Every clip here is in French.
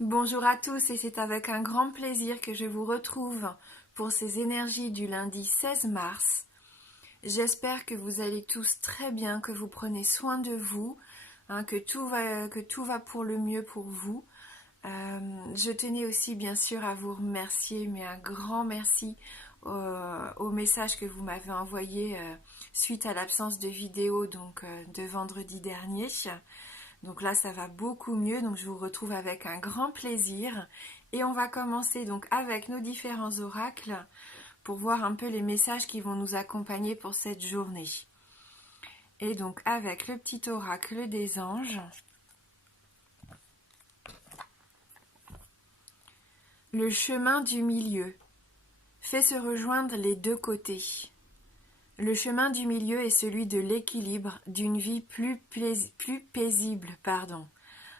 Bonjour à tous et c'est avec un grand plaisir que je vous retrouve pour ces énergies du lundi 16 mars. J'espère que vous allez tous très bien, que vous prenez soin de vous, que tout va pour le mieux pour vous. Je tenais aussi bien sûr à vous remercier, mais un grand merci au message que vous m'avez envoyé suite à l'absence de vidéo de vendredi dernier. Donc là, ça va beaucoup mieux. Donc je vous retrouve avec un grand plaisir. Et on va commencer donc avec nos différents oracles pour voir un peu les messages qui vont nous accompagner pour cette journée. Et donc avec le petit oracle des anges, le chemin du milieu fait se rejoindre les deux côtés. Le chemin du milieu est celui de l'équilibre, d'une vie plus paisible.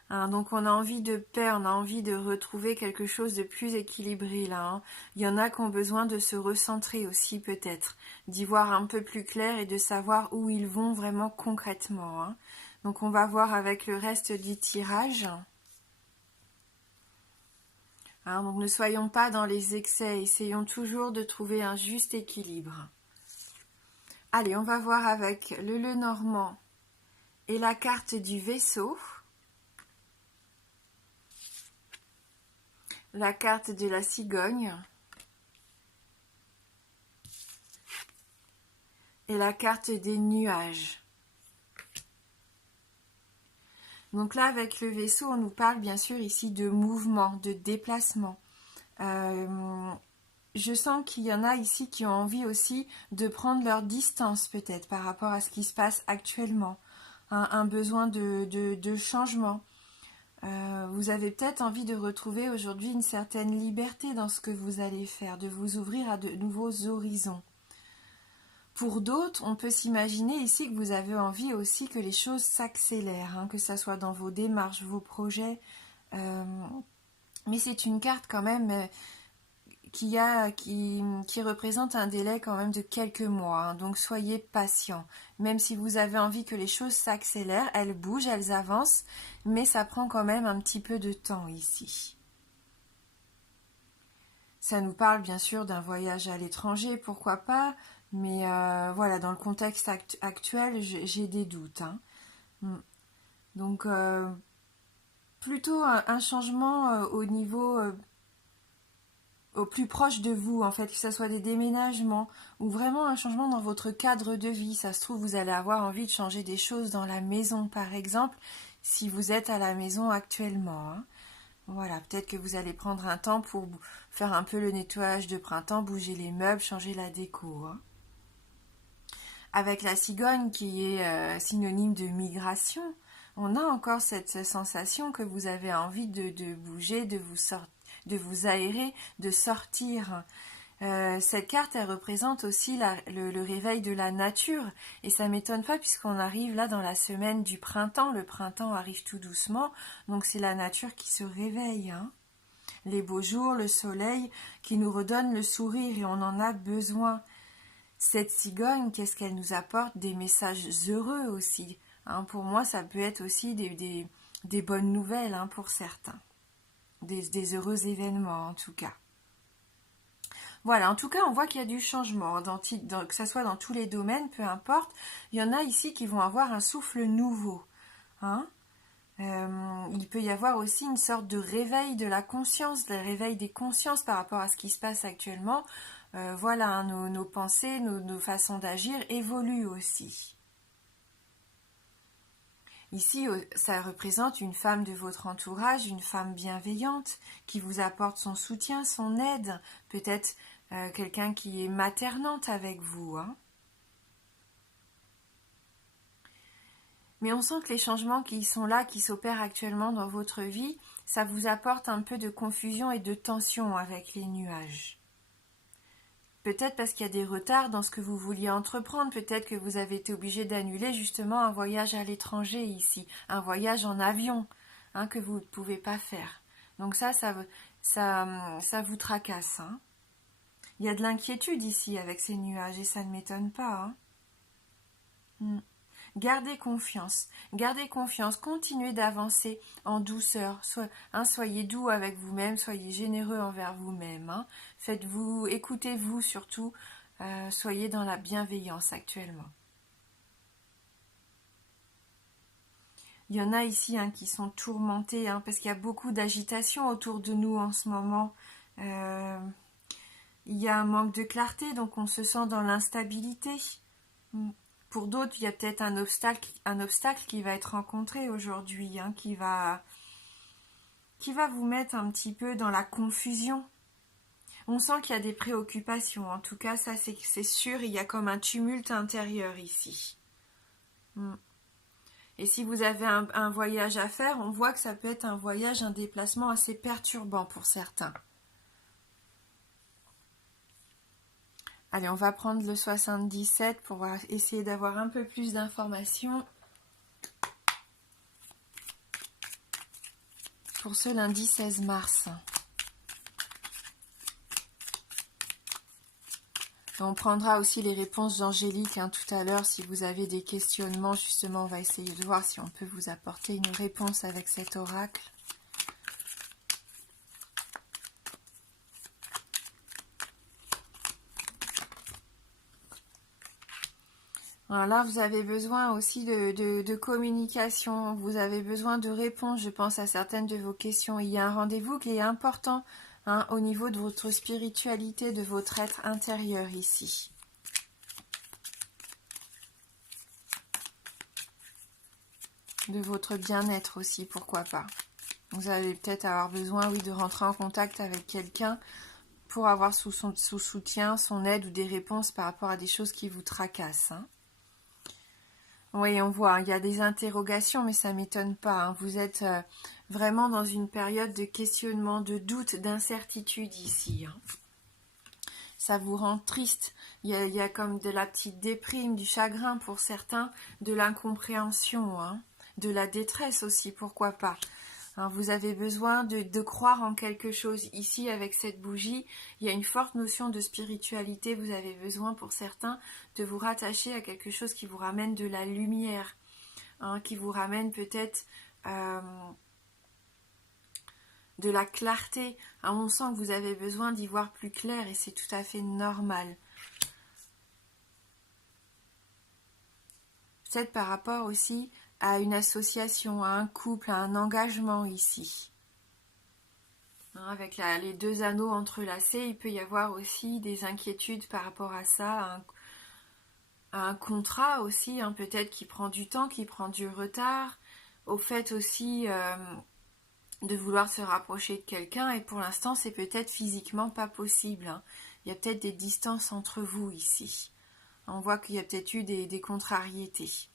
Donc on a envie de paix, on a envie de retrouver quelque chose de plus équilibré là. Il y en a qui ont besoin de se recentrer aussi peut-être, d'y voir un peu plus clair et de savoir où ils vont vraiment concrètement. Donc on va voir avec le reste du tirage. Donc ne soyons pas dans les excès, essayons toujours de trouver un juste équilibre. Allez, on va voir avec le Lenormand et la carte du vaisseau, la carte de la cigogne et la carte des nuages. Donc là, avec le vaisseau, on nous parle bien sûr ici de mouvement, de déplacement. Je sens qu'il y en a ici qui ont envie aussi de prendre leur distance peut-être par rapport à ce qui se passe actuellement. Un besoin de changement. Vous avez peut-être envie de retrouver aujourd'hui une certaine liberté dans ce que vous allez faire, de vous ouvrir à de nouveaux horizons. Pour d'autres, on peut s'imaginer ici que vous avez envie aussi que les choses s'accélèrent, que ce soit dans vos démarches, vos projets. Mais c'est une carte quand même qui représente un délai quand même de quelques mois. Donc soyez patient. Même si vous avez envie que les choses s'accélèrent, elles bougent, elles avancent, mais ça prend quand même un petit peu de temps ici. Ça nous parle bien sûr d'un voyage à l'étranger, pourquoi pas, mais voilà, dans le contexte actuel, j'ai des doutes. Donc plutôt un changement au niveau au plus proche de vous, en fait, que ce soit des déménagements ou vraiment un changement dans votre cadre de vie. Ça se trouve, vous allez avoir envie de changer des choses dans la maison, par exemple, si vous êtes à la maison actuellement. Voilà, peut-être que vous allez prendre un temps pour faire un peu le nettoyage de printemps, bouger les meubles, changer la déco. Avec la cigogne qui est synonyme de migration, on a encore cette sensation que vous avez envie de bouger, de vous aérer, de sortir. Cette carte, elle représente aussi le réveil de la nature. Et ça ne m'étonne pas puisqu'on arrive là dans la semaine du printemps. Le printemps arrive tout doucement. Donc c'est la nature qui se réveille. Les beaux jours, le soleil qui nous redonne le sourire et on en a besoin. Cette cigogne, qu'est-ce qu'elle nous apporte? Des messages heureux aussi. Pour moi, ça peut être aussi des bonnes nouvelles pour certains. Des heureux événements en tout cas. Voilà, en tout cas, on voit qu'il y a du changement, que ce soit dans tous les domaines, peu importe. Il y en a ici qui vont avoir un souffle nouveau. Il peut y avoir aussi une sorte de réveil de la conscience, le réveil des consciences par rapport à ce qui se passe actuellement. Voilà, nos pensées, nos façons d'agir évoluent aussi. Ici, ça représente une femme de votre entourage, une femme bienveillante qui vous apporte son soutien, son aide, peut-être quelqu'un qui est maternante avec vous. Mais on sent que les changements qui sont là, qui s'opèrent actuellement dans votre vie, ça vous apporte un peu de confusion et de tension avec les nuages. Peut-être parce qu'il y a des retards dans ce que vous vouliez entreprendre, peut-être que vous avez été obligé d'annuler justement un voyage à l'étranger ici, un voyage en avion, que vous ne pouvez pas faire. Donc ça vous tracasse. Il y a de l'inquiétude ici avec ces nuages et ça ne m'étonne pas. Gardez confiance, continuez d'avancer en douceur. Soyez doux avec vous-même, soyez généreux envers vous-même. Hein. Faites-vous, écoutez-vous surtout, soyez dans la bienveillance actuellement. Il y en a ici qui sont tourmentés, parce qu'il y a beaucoup d'agitation autour de nous en ce moment. Il y a un manque de clarté, donc on se sent dans l'instabilité. Pour d'autres, il y a peut-être un obstacle qui va être rencontré aujourd'hui, qui va vous mettre un petit peu dans la confusion. On sent qu'il y a des préoccupations, en tout cas, ça c'est sûr, il y a comme un tumulte intérieur ici. Et si vous avez un voyage à faire, on voit que ça peut être un déplacement assez perturbant pour certains. Allez, on va prendre le 77 pour essayer d'avoir un peu plus d'informations. Pour ce lundi 16 mars. On prendra aussi les réponses d'Angélique tout à l'heure. Si vous avez des questionnements, justement, on va essayer de voir si on peut vous apporter une réponse avec cet oracle. Alors là, vous avez besoin aussi de communication, vous avez besoin de réponses, je pense, à certaines de vos questions. Il y a un rendez-vous qui est important au niveau de votre spiritualité, de votre être intérieur ici. De votre bien-être aussi, pourquoi pas. Vous allez peut-être avoir besoin, de rentrer en contact avec quelqu'un pour avoir sous soutien, son aide ou des réponses par rapport à des choses qui vous tracassent. Oui, on voit, il y a des interrogations, mais ça ne m'étonne pas. Vous êtes vraiment dans une période de questionnement, de doute, d'incertitude ici. Ça vous rend triste. Il y a comme de la petite déprime, du chagrin pour certains, de l'incompréhension, de la détresse aussi, pourquoi pas. Vous avez besoin de croire en quelque chose. Ici, avec cette bougie, il y a une forte notion de spiritualité. Vous avez besoin, pour certains, de vous rattacher à quelque chose qui vous ramène de la lumière, qui vous ramène peut-être de la clarté. On sent que vous avez besoin d'y voir plus clair et c'est tout à fait normal. Peut-être par rapport aussi à une association, à un couple, à un engagement ici. Avec les deux anneaux entrelacés, il peut y avoir aussi des inquiétudes par rapport à ça, à un contrat aussi, peut-être qui prend du temps, qui prend du retard, au fait aussi de vouloir se rapprocher de quelqu'un, et pour l'instant c'est peut-être physiquement pas possible. Il y a peut-être des distances entre vous ici. On voit qu'il y a peut-être eu des contrariétés.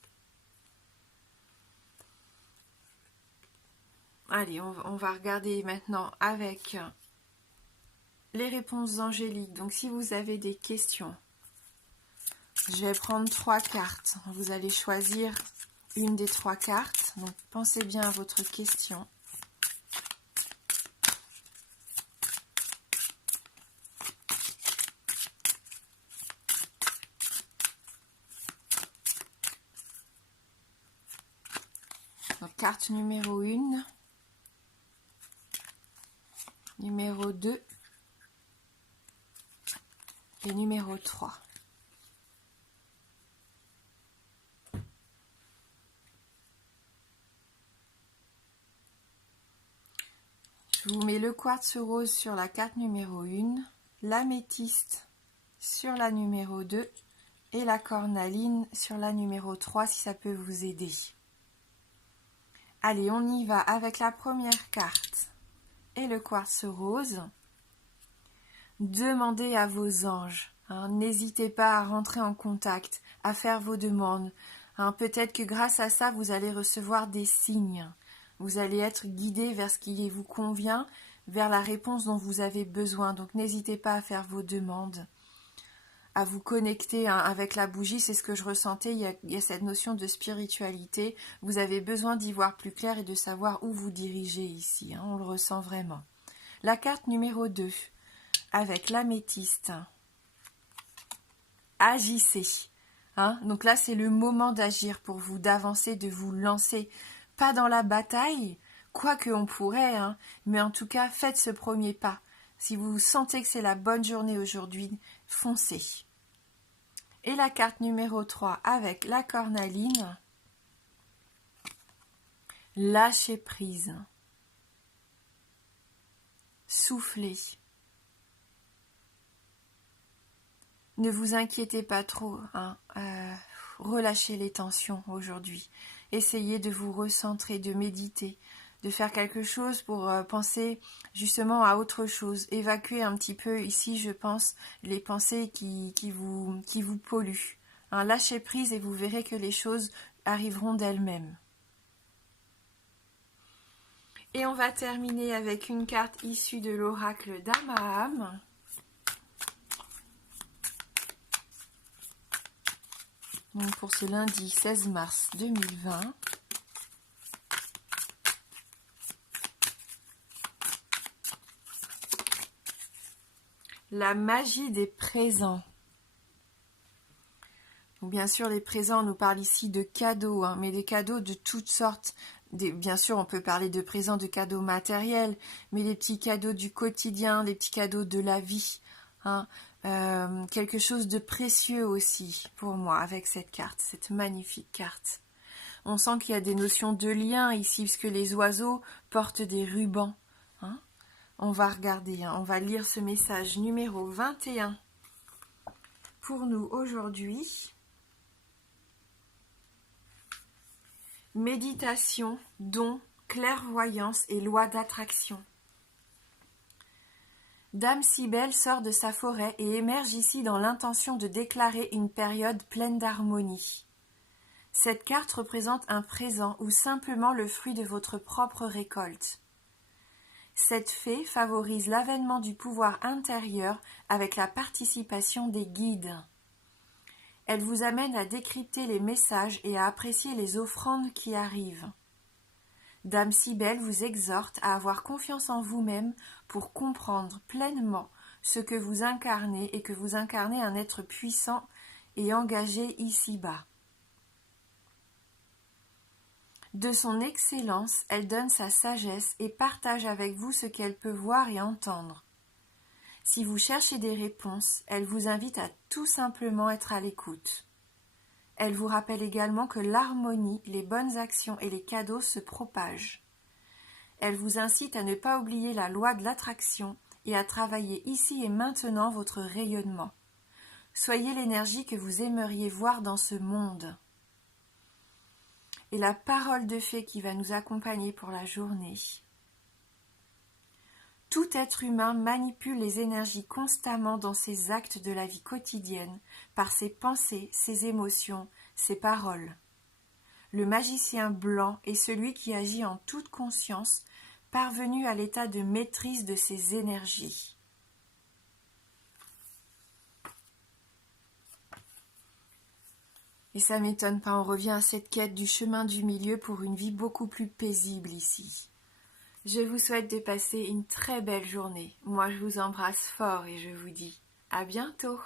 Allez, on va regarder maintenant avec les réponses angéliques. Donc si vous avez des questions, je vais prendre 3 cartes. Vous allez choisir une des 3 cartes. Donc pensez bien à votre question. Donc carte numéro 1. Numéro 2 et numéro 3. Je vous mets le quartz rose sur la carte numéro 1, l'améthyste sur la numéro 2 et la cornaline sur la numéro 3 si ça peut vous aider. Allez, on y va avec la première carte et le quartz rose. Demandez à vos anges. N'hésitez pas à rentrer en contact, à faire vos demandes. Peut-être que grâce à ça, vous allez recevoir des signes. Vous allez être guidé vers ce qui vous convient, vers la réponse dont vous avez besoin. Donc n'hésitez pas à faire vos demandes, à vous connecter avec la bougie. C'est ce que je ressentais, il y a cette notion de spiritualité. Vous avez besoin d'y voir plus clair et de savoir où vous dirigez ici. On le ressent vraiment. La carte numéro 2. Avec l'améthyste. Agissez. Hein? Donc là, c'est le moment d'agir pour vous, d'avancer, de vous lancer. Pas dans la bataille, quoique on pourrait, hein, mais en tout cas, faites ce premier pas. Si vous sentez que c'est la bonne journée aujourd'hui, foncez. Et la carte numéro 3 avec la cornaline. Lâchez prise. Soufflez. Ne vous inquiétez pas trop, hein. Relâchez les tensions aujourd'hui. Essayez de vous recentrer, de méditer, de faire quelque chose pour penser justement à autre chose. Évacuer un petit peu ici, je pense, les pensées qui vous polluent. Hein, lâchez prise et vous verrez que les choses arriveront d'elles-mêmes. Et on va terminer avec une carte issue de l'oracle d'Amaham. Donc pour ce lundi 16 mars 2020. La magie des présents. Donc bien sûr, les présents, on nous parle ici de cadeaux, hein, mais des cadeaux de toutes sortes. Bien sûr, on peut parler de présents, de cadeaux matériels, mais les petits cadeaux du quotidien, les petits cadeaux de la vie. Hein, quelque chose de précieux aussi pour moi avec cette carte, cette magnifique carte. On sent qu'il y a des notions de lien ici, puisque les oiseaux portent des rubans. Hein. On va regarder, hein, on va lire ce message numéro 21 pour nous aujourd'hui. Méditation, don, clairvoyance et loi d'attraction. Dame Cybèle sort de sa forêt et émerge ici dans l'intention de déclarer une période pleine d'harmonie. Cette carte représente un présent ou simplement le fruit de votre propre récolte. Cette fée favorise l'avènement du pouvoir intérieur avec la participation des guides. Elle vous amène à décrypter les messages et à apprécier les offrandes qui arrivent. Dame Cybèle vous exhorte à avoir confiance en vous-même pour comprendre pleinement ce que vous incarnez et que vous incarnez un être puissant et engagé ici-bas. De son excellence, elle donne sa sagesse et partage avec vous ce qu'elle peut voir et entendre. Si vous cherchez des réponses, elle vous invite à tout simplement être à l'écoute. Elle vous rappelle également que l'harmonie, les bonnes actions et les cadeaux se propagent. Elle vous incite à ne pas oublier la loi de l'attraction et à travailler ici et maintenant votre rayonnement. Soyez l'énergie que vous aimeriez voir dans ce monde. Et la parole de fée qui va nous accompagner pour la journée. Tout être humain manipule les énergies constamment dans ses actes de la vie quotidienne, par ses pensées, ses émotions, ses paroles. Le magicien blanc est celui qui agit en toute conscience, parvenu à l'état de maîtrise de ses énergies. Et ça m'étonne pas, on revient à cette quête du chemin du milieu pour une vie beaucoup plus paisible ici. Je vous souhaite de passer une très belle journée. Moi, je vous embrasse fort et je vous dis à bientôt.